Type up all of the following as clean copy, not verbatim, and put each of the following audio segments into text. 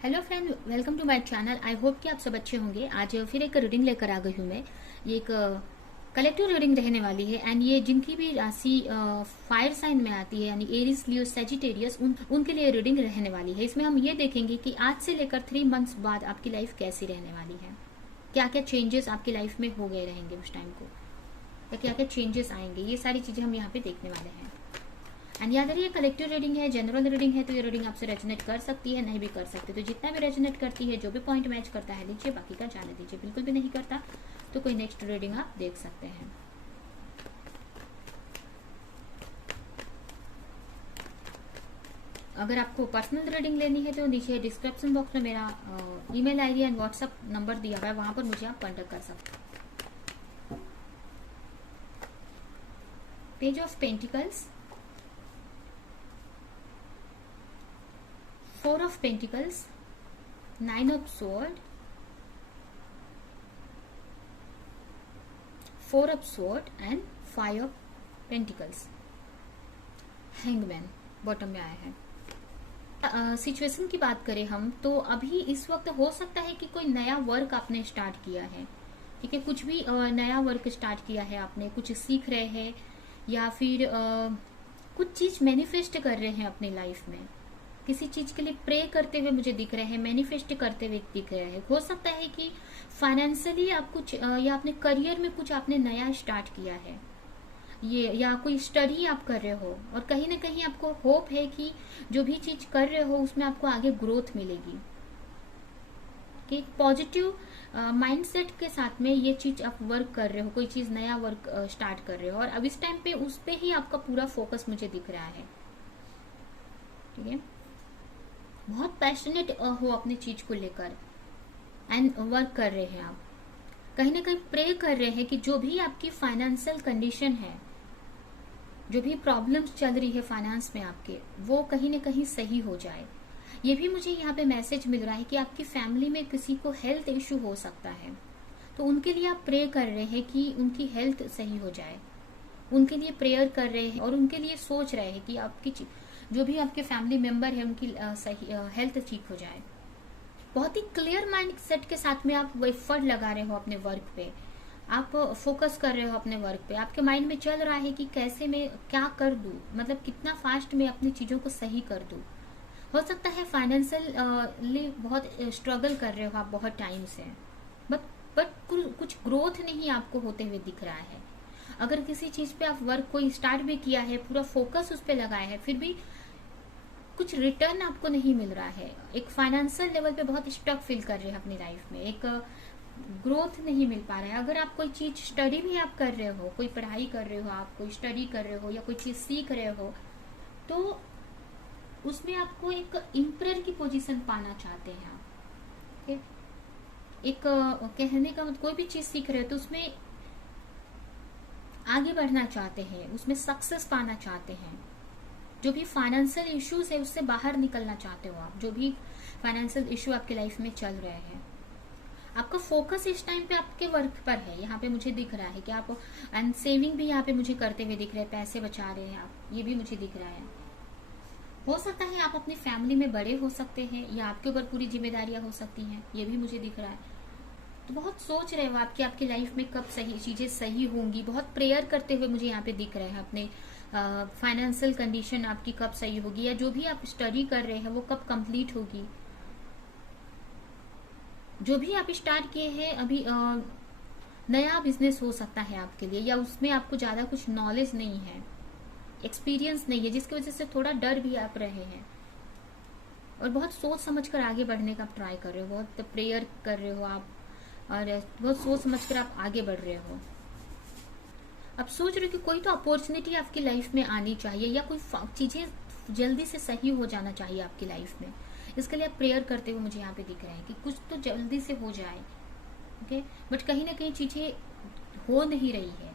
Hello friend, welcome to my channel. I hope कि आप सब अच्छे होंगे। आज फिर एक रीडिंग लेकर आ गई हूँ मैं। ये एक कलेक्टिव रीडिंग रहने वाली है एंड ये जिनकी भी राशि फायर साइन में आती है यानी एरिस, लियो, सेजिटेरियस उनके लिए रीडिंग रहने वाली है। इसमें हम ये देखेंगे कि आज से लेकर 3 मंथ्स बाद आपकी लाइफ कैसी रहने वाली है, क्या क्या चेंजेस आपकी लाइफ में हो गए रहेंगे उस टाइम को, या क्या क्या चेंजेस आएंगे, ये सारी चीजें हम यहाँ पे देखने वाले हैं। एंड याद रखिए, कलेक्टिव रीडिंग है, जनरल रीडिंग है, तो ये रीडिंग आपसे रेजोनेट कर सकती है, नहीं भी कर सकती। तो जितना भी रेजोनेट करती है, जो भी पॉइंट मैच करता है लीजिए, बाकी का जाने दीजिए। बिल्कुल भी नहीं करता तो कोई नेक्स्ट रीडिंग आप देख सकते हैं। अगर आपको पर्सनल रीडिंग लेनी है तो नीचे डिस्क्रिप्शन बॉक्स में मेरा email ID and WhatsApp number दिया हुआ है, वहां पर मुझे आप कॉन्टेक्ट कर सकते हैं। Page of pentacles, 4 of Pentacles, 9 of Swords, 4 of Swords and 5 of Pentacles। Hangman bottom में आया है। सिचुएशन की बात करें हम तो अभी इस वक्त हो सकता है कि कोई नया वर्क आपने स्टार्ट किया है, ठीक है, कुछ भी नया वर्क स्टार्ट किया है आपने, कुछ सीख रहे हैं या फिर कुछ चीज मैनिफेस्ट कर रहे हैं अपनी लाइफ में, किसी चीज के लिए प्रे करते हुए मुझे दिख रहे हैं, मैनिफेस्ट करते हुए दिख रहे हैं। हो सकता है कि फाइनेंशियली आप कुछ या अपने करियर में कुछ आपने नया स्टार्ट किया है, ये या कोई स्टडी आप कर रहे हो और कहीं ना कहीं आपको होप है कि जो भी चीज कर रहे हो उसमें आपको आगे ग्रोथ मिलेगी, कि पॉजिटिव माइंडसेट के साथ में ये चीज आप वर्क कर रहे हो, कोई चीज नया वर्क स्टार्ट कर रहे हो और अब इस टाइम पे उस पे ही आपका पूरा फोकस मुझे दिख रहा है, ठीक है। बहुत पैशनेट हो अपनी चीज को लेकर एंड वर्क कर रहे हैं आप, कहीं ना कहीं प्रे कर रहे हैं कि जो भी आपकी फाइनेंशियल कंडीशन है, जो भी प्रॉब्लम्स चल रही है फाइनेंस में आपके, वो कहीं ना कहीं सही हो जाए। ये भी मुझे यहाँ पे मैसेज मिल रहा है कि आपकी फैमिली में किसी को हेल्थ इश्यू हो सकता है, तो उनके लिए आप प्रे कर रहे हैं कि उनकी हेल्थ सही हो जाए, उनके लिए प्रेयर कर रहे हैं और उनके लिए सोच रहे हैं कि आपकी जो भी आपके फैमिली मेंबर है उनकी सही हेल्थ ठीक हो जाए। बहुत ही क्लियर माइंड सेट के साथ में आप एफर्ट लगा रहे हो अपने वर्क पे, आप फोकस कर रहे हो अपने वर्क पे, आपके माइंड में चल रहा है कि कैसे मैं क्या कर दूं, मतलब कितना फास्ट मैं अपनी चीजों को सही कर दूं। हो सकता है फाइनेंशियली बहुत स्ट्रगल कर रहे हो आप बहुत टाइम से, बट कुछ ग्रोथ नहीं आपको होते हुए दिख रहा है। अगर किसी चीज पे आप वर्क कोई स्टार्ट भी किया है, पूरा फोकस उस पर लगाया है, फिर भी कुछ रिटर्न आपको नहीं मिल रहा है, एक फाइनेंशियल लेवल पे बहुत स्टक फील कर रहे हैं अपनी लाइफ में, एक ग्रोथ नहीं मिल पा रहा है। अगर आप कोई चीज स्टडी भी आप कर रहे हो, कोई पढ़ाई कर रहे हो, आप कोई स्टडी कर रहे हो या कोई चीज सीख रहे हो, तो उसमें आपको एक इम्प्रेयर की पोजीशन पाना चाहते हैं आप, ठीक? एक कहने का मतलब कोई भी चीज सीख रहे हो तो उसमें आगे बढ़ना चाहते हैं, उसमें सक्सेस पाना चाहते हैं। जो भी फाइनेंशियल इश्यूज है उससे बाहर निकलना चाहते हो आप, जो भी फाइनेंशियल इश्यू आपके लाइफ में चल रहे हैं, आपका फोकस इस टाइम पे आपके वर्क पर है। यहाँ पे मुझे दिख रहा है कि आप एंड सेविंग भी यहाँ पे मुझे करते हुए दिख रहे हैं, पैसे बचा रहे हैं आप, ये भी मुझे दिख रहा है। हो सकता है आप अपनी फैमिली में बड़े हो सकते हैं या आपके ऊपर पूरी जिम्मेदारियां हो सकती हैं, ये भी मुझे दिख रहा है। तो बहुत सोच रहे हो आप कि आपकी लाइफ में कब सही चीजें सही होंगी, बहुत प्रेयर करते हुए मुझे यहाँ पे दिख रहे हैं अपने फाइनेंशियल कंडीशन आपकी कब सही होगी, या जो भी आप स्टडी कर रहे हैं वो कब कंप्लीट होगी। जो भी आप स्टार्ट किए हैं अभी नया बिजनेस हो सकता है आपके लिए, या उसमें आपको ज्यादा कुछ नॉलेज नहीं है, एक्सपीरियंस नहीं है, जिसकी वजह से थोड़ा डर भी आप रहे हैं और बहुत सोच समझ कर आगे बढ़ने का आप ट्राई कर रहे हो, बहुत प्रेयर कर रहे हो आप और बहुत सोच समझ कर आप आगे बढ़ रहे हो। अब सोच रहे हो कि कोई तो अपॉर्चुनिटी आपकी लाइफ में आनी चाहिए या कोई चीजें जल्दी से सही हो जाना चाहिए आपकी लाइफ में, इसके लिए आप प्रेयर करते हुए मुझे यहाँ पे दिख रहे हैं कि कुछ तो जल्दी से हो जाए, ओके। बट कहीं ना कहीं चीजें हो नहीं रही है,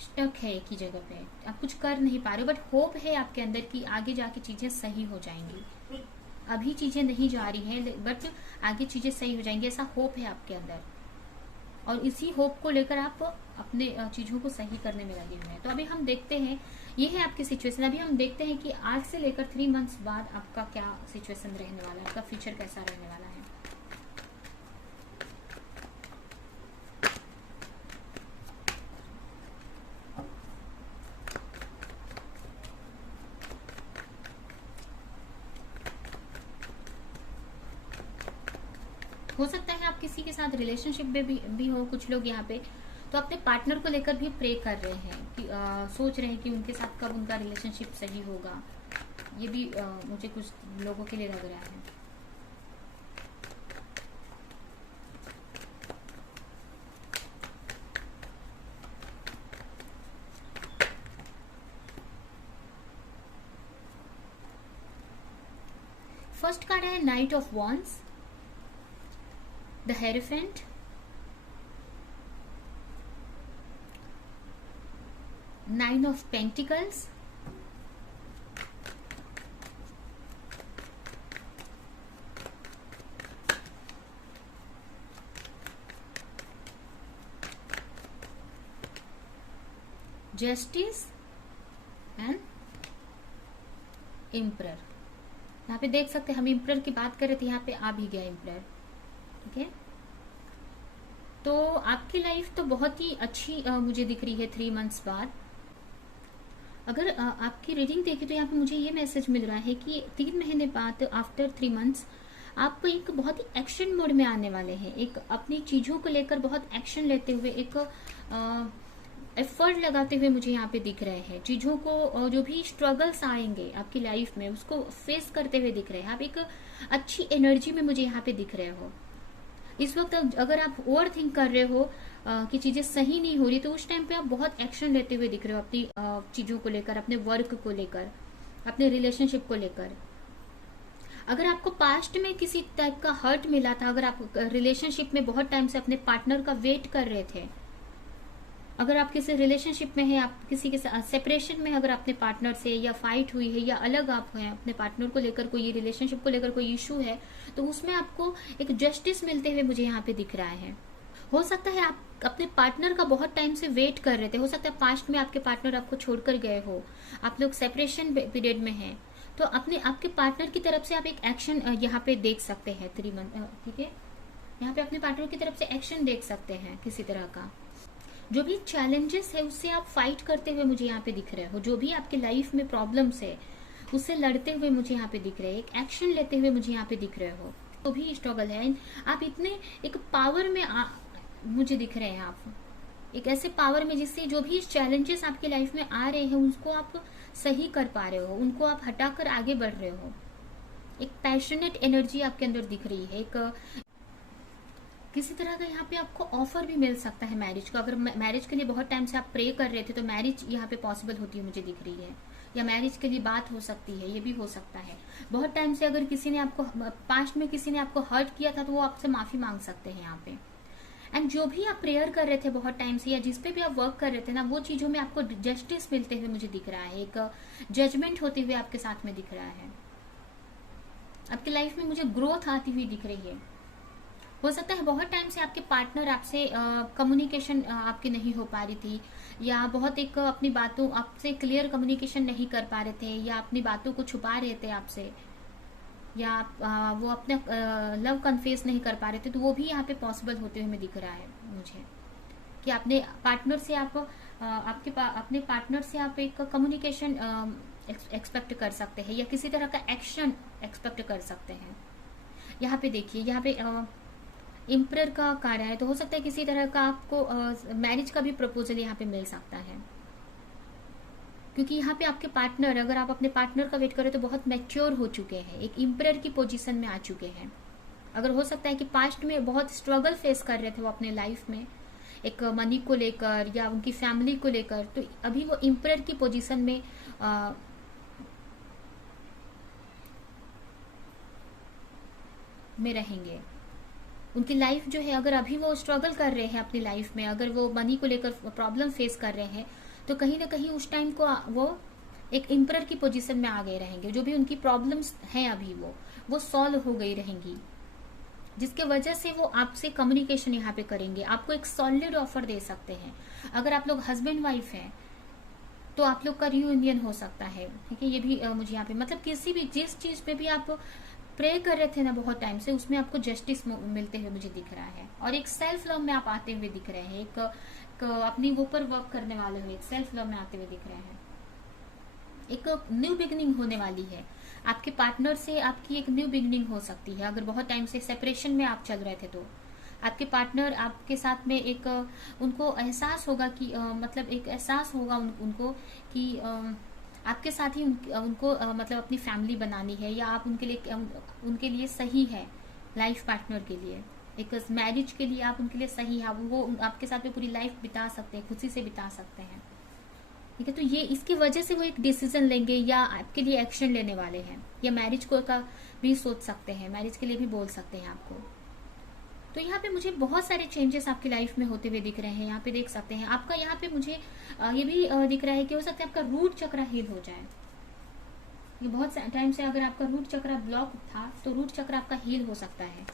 स्टक है एक ही जगह पे, आप कुछ कर नहीं पा रहे हो, बट होप है आपके अंदर कि आगे जाके चीजें सही हो जाएंगी। अभी चीजें नहीं जा रही हैं बट आगे चीजें सही हो जाएंगी, ऐसा होप है आपके अंदर। और इसी होप को लेकर आप अपने चीजों को सही करने में लगे हुए हैं। तो अभी हम देखते हैं, ये है आपकी सिचुएशन। अभी हम देखते हैं कि आज से लेकर 3 मंथ्स बाद आपका क्या सिचुएशन रहने वाला है, आपका फ्यूचर कैसा रहने वाला है। हो सकता है आप किसी के साथ रिलेशनशिप में भी हो, कुछ लोग यहाँ पे तो अपने पार्टनर को लेकर भी प्रे कर रहे हैं कि सोच रहे हैं कि उनके साथ कब उनका रिलेशनशिप सही होगा। ये भी मुझे कुछ लोगों के लिए लग रहा है। फर्स्ट कार्ड है night of wands, the hierophant, nine of pentacles, justice and emperor. यहाँ पे देख सकते हैं, हम एम्परर की बात कर रहे थे, यहाँ पे आ भी गया एम्परर। ठीक है, तो आपकी लाइफ तो बहुत ही अच्छी मुझे दिख रही है 3 मंथ्स बाद। अगर आपकी रीडिंग देखी तो यहाँ पे मुझे ये मैसेज मिल रहा है कि 3 महीने बाद आफ्टर 3 मंथ्स आप एक बहुत ही एक्शन मोड में आने वाले हैं। एक अपनी चीजों को लेकर बहुत एक्शन लेते हुए, एक एफर्ट लगाते हुए मुझे यहाँ पे दिख रहे हैं। चीजों को जो भी स्ट्रगल्स आएंगे आपकी लाइफ में उसको फेस करते हुए दिख रहे हैं। आप एक अच्छी एनर्जी में मुझे यहाँ पे दिख रहे हो। इस वक्त अगर आप ओवर थिंक कर रहे हो कि चीजें सही नहीं हो रही, तो उस टाइम पे आप बहुत एक्शन लेते हुए दिख रहे हो अपनी चीजों को लेकर, अपने वर्क को लेकर, अपने रिलेशनशिप को लेकर। अगर आपको पास्ट में किसी टाइप का हर्ट मिला था, अगर आप रिलेशनशिप में बहुत टाइम से अपने पार्टनर का वेट कर रहे थे, अगर आप किसी रिलेशनशिप में है, आप किसी के सेपरेशन में, अगर अपने पार्टनर से या फाइट हुई है या अलग आप हैं, अपने पार्टनर को लेकर कोई रिलेशनशिप को लेकर कोई इशू है, तो उसमें आपको एक जस्टिस मिलते हुए मुझे यहाँ पे दिख रहा है। हो सकता है आप अपने पार्टनर का बहुत टाइम से वेट कर रहे थे। हो सकता है पास्ट में आपके पार्टनर आपको छोड़कर गए हो, आप लोग सेपरेशन पीरियड में हैं, तो अपने आपके पार्टनर की तरफ से आप एक एक्शन यहाँ पे देख सकते हैं 3 मंथ। ठीक है, यहाँ पे अपने पार्टनर की तरफ से एक्शन देख सकते हैं किसी तरह का। जो भी चैलेंजेस है उससे आप फाइट करते हुए मुझे यहाँ पे दिख रहे हो। जो भी आपके लाइफ में प्रॉब्लम्स है उससे लड़ते हुए मुझे यहाँ पे दिख रहे हैं, एक एक्शन लेते हुए मुझे यहाँ पे दिख रहे हो। तो भी स्ट्रगल है, आप इतने एक पावर में मुझे दिख रहे हैं। आप एक ऐसे पावर में जिससे जो भी चैलेंजेस आपकी लाइफ में आ रहे हैं उनको आप सही कर पा रहे हो, उनको आप हटाकर आगे बढ़ रहे हो। एक पैशनेट एनर्जी आपके अंदर दिख रही है। एक किसी तरह का यहाँ पे आपको ऑफर भी मिल सकता है मैरिज का। अगर मैरिज के लिए बहुत टाइम से आप प्रे कर रहे थे तो मैरिज यहाँ पे पॉसिबल होती है मुझे दिख रही है, या मैरिज के लिए बात हो सकती है, ये भी हो सकता है। बहुत टाइम से अगर किसी ने आपको पास्ट में किसी ने आपको हर्ट किया था तो वो आपसे माफी मांग सकते हैं यहाँ पे। एंड जो भी आप प्रेयर कर रहे थे बहुत टाइम से, या जिस पे भी आप वर्क कर रहे थे ना, वो चीजों में आपको जस्टिस मिलते हुए मुझे दिख रहा है। एक जजमेंट होते हुए आपके साथ में दिख रहा है। आपकी लाइफ में मुझे ग्रोथ आती हुई दिख रही है। हो सकता है बहुत टाइम से आपके पार्टनर आपसे कम्युनिकेशन आपकी नहीं हो पा रही थी, या बहुत एक अपनी बातों आपसे क्लियर कम्युनिकेशन नहीं कर पा रहे थे, या अपनी बातों को छुपा रहे थे आपसे, या वो अपने लव कन्फेस नहीं कर पा रहे थे। तो वो भी यहाँ पे पॉसिबल होते हुए दिख रहा है मुझे कि अपने पार्टनर से आप अपने पार्टनर से आप एक कम्युनिकेशन एक्सपेक्ट कर सकते हैं, या किसी तरह का एक्शन एक्सपेक्ट कर सकते हैं। यहाँ पे देखिए, यहाँ पे एम्परर का कार्ड है, तो हो सकता है किसी तरह का आपको मैरिज का भी प्रपोजल यहाँ पे मिल सकता है। क्योंकि यहाँ पे आपके पार्टनर, अगर आप अपने पार्टनर का वेट करें तो बहुत मैच्योर हो चुके हैं, एक एम्परर की पोजीशन में आ चुके हैं। अगर हो सकता है कि पास्ट में बहुत स्ट्रगल फेस कर रहे थे वो अपने लाइफ में, एक मनी को लेकर या उनकी फैमिली को लेकर, तो अभी वो एम्परर की पोजीशन में रहेंगे। उनकी लाइफ जो है, अगर अभी वो स्ट्रगल कर रहे हैं अपनी लाइफ में, अगर वो मनी को लेकर प्रॉब्लम फेस कर रहे हैं, तो कहीं ना कहीं उस टाइम को वो एक एम्परर की पोजीशन में आ गए रहेंगे। जो भी उनकी प्रॉब्लम्स हैं अभी वो सॉल्व हो गई रहेंगी। जिसके वजह से वो आपसे कम्युनिकेशन यहाँ पे करेंगे, आपको एक सॉलिड ऑफर दे सकते हैं। अगर आप लोग हस्बैंड वाइफ हैं तो आप लोग का रियूनियन हो सकता है, ठीक है। ये भी मुझे यहाँ पे मतलब किसी भी जिस चीज पे भी आप प्रे कर रहे थे ना बहुत टाइम से, उसमें आपको जस्टिस मिलते हुए मुझे दिख रहा है। और एक सेल्फ लव में आप आते हुए दिख रहे हैं, एक अपनी वो पर वर्क करने वाले हुए एक सेल्फ लव में आते हुए दिख रहे हैं। एक न्यू बिगिनिंग होने वाली है, आपके पार्टनर से आपकी एक न्यू बिगिनिंग हो सकती है। अगर बहुत टाइम से सेपरेशन में आप चल रहे थे तो आपके पार्टनर आपके साथ में एक उनको एहसास होगा कि मतलब एक एहसास होगा उनको कि आपके साथ ही उनको मतलब अपनी फैमिली बनानी है, या आप उनके लिए सही है लाइफ पार्टनर के लिए, एक मैरिज के लिए आप उनके लिए सही है, वो आपके साथ में पूरी लाइफ बिता सकते हैं, खुशी से बिता सकते हैं, ठीक है। तो ये इसकी वजह से वो एक डिसीजन लेंगे या आपके लिए एक्शन लेने वाले हैं, या मैरिज को का भी सोच सकते हैं, मैरिज के लिए भी बोल सकते हैं आपको। तो यहाँ पे मुझे बहुत सारे चेंजेस आपकी लाइफ में होते हुए दिख रहे हैं। यहाँ पे देख सकते हैं आपका, यहाँ पे मुझे ये भी दिख रहा है कि हो सकता है आपका रूट चक्र हील हो जाए। ये बहुत टाइम से अगर आपका रूट चक्र ब्लॉक था तो रूट चक्र आपका हील हो सकता है,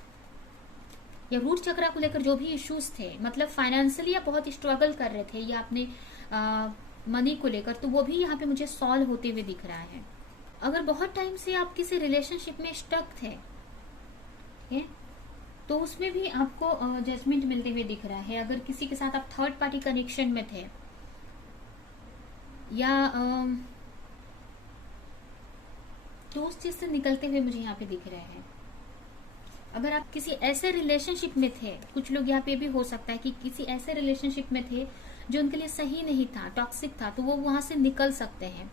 या रूट चक्र को लेकर जो भी इश्यूज थे, मतलब फाइनेंशियली आप बहुत स्ट्रगल कर रहे थे या अपने मनी को लेकर, तो वो भी यहाँ पे मुझे सॉल्व होते हुए दिख रहा है। अगर बहुत टाइम से आप किसी रिलेशनशिप में स्टक थे तो उसमें भी आपको जजमेंट मिलते हुए दिख रहा है। अगर किसी के साथ आप थर्ड पार्टी कनेक्शन में थे, या तो उस चीज से निकलते हुए मुझे यहाँ पे दिख रहे हैं। अगर आप किसी ऐसे रिलेशनशिप में थे, कुछ लोग यहाँ पे भी हो सकता है कि किसी ऐसे रिलेशनशिप में थे जो उनके लिए सही नहीं था, टॉक्सिक था, तो वो वहां से निकल सकते हैं।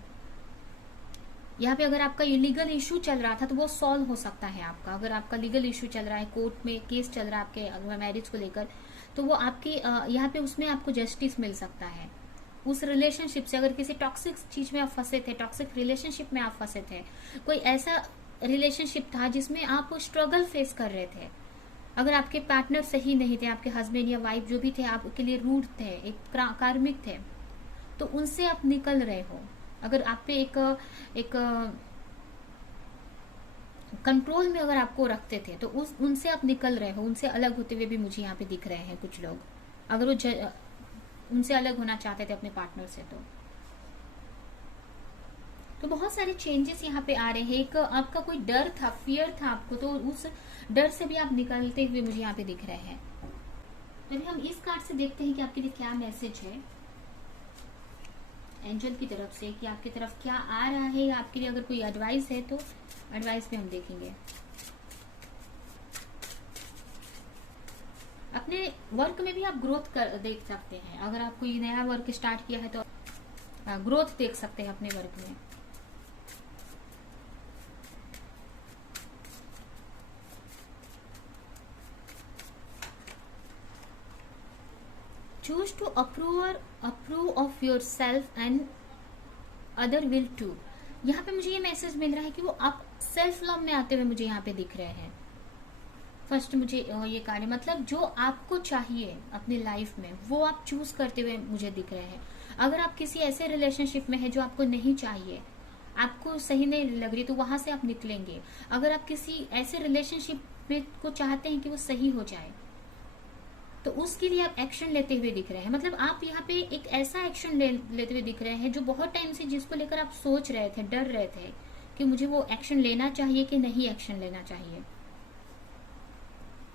यहाँ पे अगर आपका ये लीगल इशू चल रहा था तो वो सॉल्व हो सकता है आपका। अगर आपका लीगल इशू चल रहा है, कोर्ट में केस चल रहा है आपके मैरिज को लेकर, तो वो आपके यहाँ पे उसमें आपको जस्टिस मिल सकता है उस रिलेशनशिप से। अगर किसी टॉक्सिक चीज में आप फंसे थे, टॉक्सिक रिलेशनशिप में आप फंसे थे, कोई ऐसा रिलेशनशिप था जिसमें आप स्ट्रगल फेस कर रहे थे, अगर आपके पार्टनर सही नहीं थे, आपके हस्बैंड या वाइफ जो भी थे आपके लिए रूड थे, एक कार्मिक थे, तो उनसे आप निकल रहे हो। अगर आप पे एक कंट्रोल में अगर आपको रखते थे तो उनसे आप निकल रहे हो, उनसे अलग होते हुए भी मुझे यहाँ पे दिख रहे हैं कुछ लोग। अगर वो उनसे अलग होना चाहते थे अपने पार्टनर से तो बहुत सारे चेंजेस यहाँ पे आ रहे हैं। एक आपका कोई डर था, फियर था आपको, तो उस डर से भी आप निकलते हुए मुझे यहाँ पे दिख रहे हैं। अभी हम इस कार्ड से देखते हैं कि आपके लिए क्या मैसेज है एंजल की तरफ से, कि आपकी तरफ क्या आ रहा है, या आपके लिए अगर कोई एडवाइस है तो एडवाइस भी हम देखेंगे। अपने वर्क में भी आप ग्रोथ देख सकते हैं। अगर आप कोई नया वर्क स्टार्ट किया है तो ग्रोथ देख सकते हैं अपने वर्क में। Choose to approve of your self and other will to. यहाँ पे मुझे ये मैसेज मिल रहा है कि वो आप सेल्फ लव में आते हुए मुझे यहाँ पे दिख रहे हैं। फर्स्ट मुझे ये कार्य मतलब जो आपको चाहिए अपनी लाइफ में वो आप चूज करते हुए मुझे दिख रहे हैं। अगर आप किसी ऐसे रिलेशनशिप में है जो आपको नहीं चाहिए, आपको सही नहीं लग रही, तो वहां से आप निकलेंगे। अगर आप किसी ऐसे रिलेशनशिप में को चाहते हैं कि वो सही हो जाए, तो उसके लिए आप एक्शन लेते हुए दिख रहे हैं। मतलब आप यहाँ पे एक ऐसा एक्शन लेते हुए दिख रहे हैं जो बहुत टाइम से जिसको लेकर आप सोच रहे थे, डर रहे थे कि मुझे वो एक्शन लेना चाहिए कि नहीं एक्शन लेना चाहिए,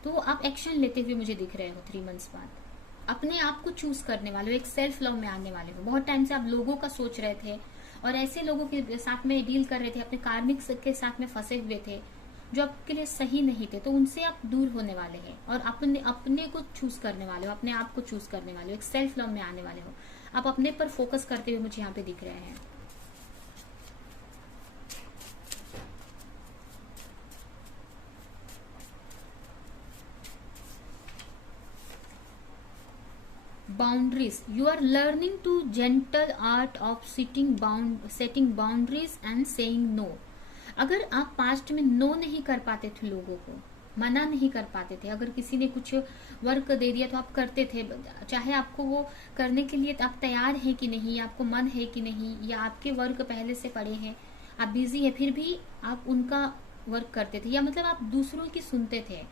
तो आप एक्शन लेते हुए मुझे दिख रहे हो 3 मंथ्स बाद। अपने आप को चूज करने वाले हो, एक सेल्फ लव में आने वाले हो। बहुत टाइम से आप लोगों का सोच रहे थे और ऐसे लोगों के साथ में डील कर रहे थे, अपने कार्मिक के साथ में फंसे हुए थे जो आपके लिए सही नहीं थे, तो उनसे आप दूर होने वाले हैं और अपने को चूज करने वाले हो, अपने आप को चूज करने वाले हो, एक सेल्फ लव में आने वाले हो। आप अपने पर फोकस करते हुए मुझे यहाँ पे दिख रहे हैं। Boundaries, you are learning to gentle art of setting boundaries and saying no. अगर आप पास्ट में नो नहीं कर पाते थे, लोगों को मना नहीं कर पाते थे, अगर किसी ने कुछ वर्क दे दिया तो आप करते थे, चाहे आपको वो करने के लिए आप तैयार हैं कि नहीं, या आपको मन है कि नहीं, या आपके वर्क पहले से पड़े हैं, आप बिजी है, फिर भी आप उनका वर्क करते थे, या मतलब आप दूसरों की सुनते थे,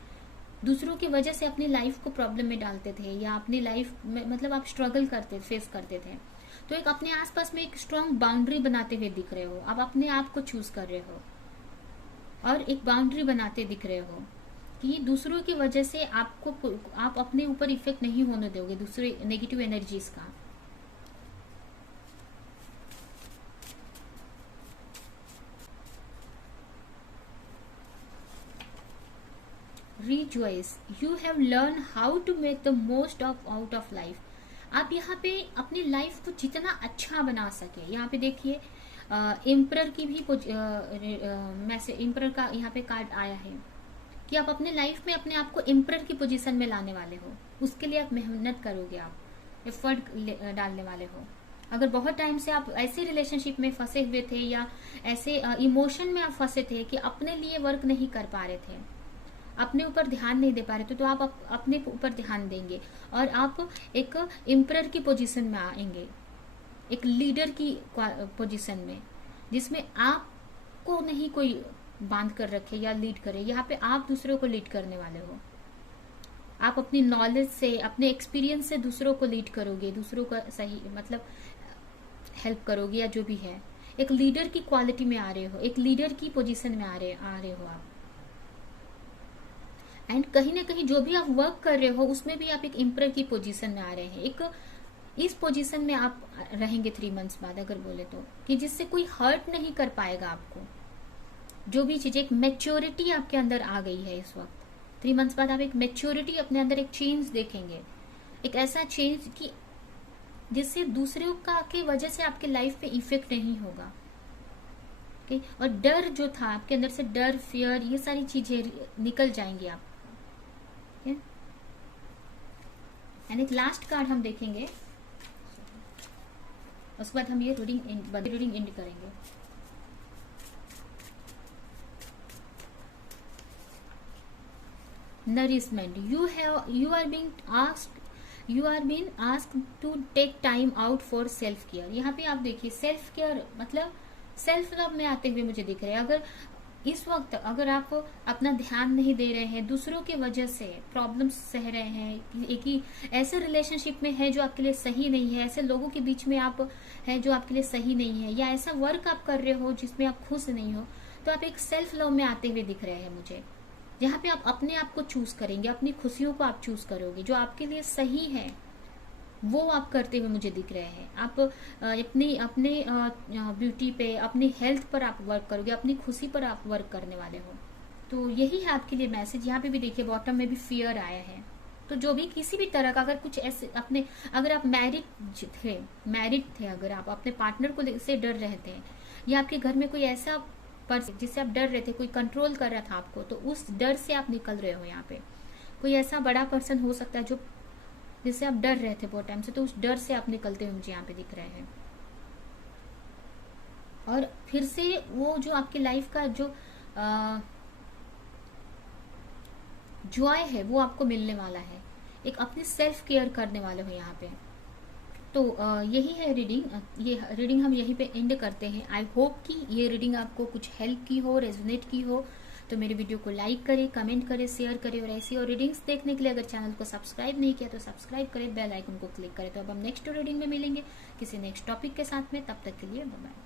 दूसरों की वजह से अपनी लाइफ को प्रॉब्लम में डालते थे, या अपनी लाइफ में मतलब आप स्ट्रगल फेस करते थे, तो एक अपने आसपास में एक स्ट्रांग बाउंड्री बनाते हुए दिख रहे हो। आप अपने आप को चूज कर रहे हो और एक बाउंड्री बनाते दिख रहे हो कि दूसरों की वजह से आप अपने ऊपर इफेक्ट नहीं होने दोगे दूसरे नेगेटिव एनर्जीज का। Rejoice, you have learned how to make the most of out of life. आप यहाँ पे अपनी लाइफ को जितना अच्छा बना सके, यहाँ पे देखिए एम्परर की भी मैसेज, एम्परर का यहाँ पे कार्ड आया है कि आप अपने लाइफ में अपने आप को एम्परर की पोजीशन में लाने वाले हो। उसके लिए आप मेहनत करोगे, आप एफर्ट डालने वाले हो। अगर बहुत टाइम से आप ऐसे रिलेशनशिप में फंसे हुए थे या ऐसे इमोशन में आप फंसे थे कि अपने लिए वर्क नहीं कर पा रहे थे, अपने ऊपर ध्यान नहीं दे पा रहे थे, तो आप अपने ऊपर ध्यान देंगे और आप एक एम्परर की पोजीशन में आएंगे, एक लीडर की पोजीशन में, जिसमें आपको नहीं कोई बांध कर रखे या लीड करे। यहाँ पे आप दूसरों को लीड करने वाले हो। आप अपनी नॉलेज से, अपने एक्सपीरियंस से दूसरों को लीड करोगे, दूसरों का सही मतलब हेल्प करोगे, या जो भी है एक लीडर की क्वालिटी में आ रहे हो, एक लीडर की पोजीशन में आ रहे हो आप। एंड कहीं ना कहीं जो भी आप वर्क कर रहे हो उसमें भी आप एक एम्परर की पोजीशन में आ रहे हैं। एक इस पोजीशन में आप रहेंगे 3 मंथ्स बाद, अगर बोले तो, कि जिससे कोई हर्ट नहीं कर पाएगा आपको। जो भी चीज, एक मैच्योरिटी आपके अंदर आ गई है इस वक्त। 3 मंथ्स बाद आप एक मैच्योरिटी अपने अंदर, एक चेंज देखेंगे, एक ऐसा चेंज कि जिससे दूसरों का की वजह से आपके लाइफ पे इफेक्ट नहीं होगा। ओके, और डर जो था आपके अंदर से, डर, फियर, ये सारी चीजें निकल जाएंगी आप। एंड एक लास्ट कार्ड हम देखेंगे, उसके बाद हम ये रीडिंग एंड करेंगे। Nourishment, you are being asked to take time out for self care. यहाँ पे आप देखिए सेल्फ केयर मतलब सेल्फ लव में आते हुए मुझे दिख रहे हैं। अगर इस वक्त अगर आप अपना ध्यान नहीं दे रहे हैं, दूसरों के वजह से प्रॉब्लम्स सह रहे हैं, एक ही ऐसे रिलेशनशिप में है जो आपके लिए सही नहीं है, ऐसे लोगों के बीच में आप हैं जो आपके लिए सही नहीं है, या ऐसा वर्क आप कर रहे हो जिसमें आप खुश नहीं हो, तो आप एक सेल्फ लव में आते हुए दिख रहे हैं मुझे। जहाँ पे आप अपने आप को चूज करेंगे, अपनी खुशियों को आप चूज करोगे, जो आपके लिए सही है वो आप करते हुए मुझे दिख रहे हैं। आप अपने ब्यूटी पे, अपनी हेल्थ पर आप वर्क करोगे, अपनी खुशी पर आप वर्क करने वाले हो। तो यही है आपके लिए मैसेज। यहाँ पे भी देखिए बॉटम में भी फियर आया है। तो जो भी किसी भी तरह का अगर कुछ ऐसे अपने, अगर आप मैरिड थे, अगर आप अपने पार्टनर को से डर रहे थे, या आपके घर में कोई ऐसा पर्सन जिससे आप डर रहे थे, कोई कंट्रोल कर रहा था आपको, तो उस डर से आप निकल रहे हो। यहाँ पे कोई ऐसा बड़ा पर्सन हो सकता है जो जिससे आप डर रहे थे बहुत टाइम से, तो उस डर से आप निकलते हुए मुझे यहाँ पे दिख रहे हैं। और फिर से वो जो आपकी लाइफ का जो जॉय है वो आपको मिलने वाला है। एक अपनी सेल्फ केयर करने वाले हो यहाँ पे। तो यही है रीडिंग। ये रीडिंग हम यहीं पे एंड करते हैं। आई होप कि ये रीडिंग आपको कुछ हेल्प की हो, रेजोनेट की हो। तो मेरे वीडियो को लाइक करें, कमेंट करें, शेयर करें, और ऐसी और रीडिंग्स देखने के लिए अगर चैनल को सब्सक्राइब नहीं किया तो सब्सक्राइब करें, बेल आइकन को क्लिक करें। तो अब हम नेक्स्ट रीडिंग में मिलेंगे किसी नेक्स्ट टॉपिक के साथ में। तब तक के लिए बाय बाय।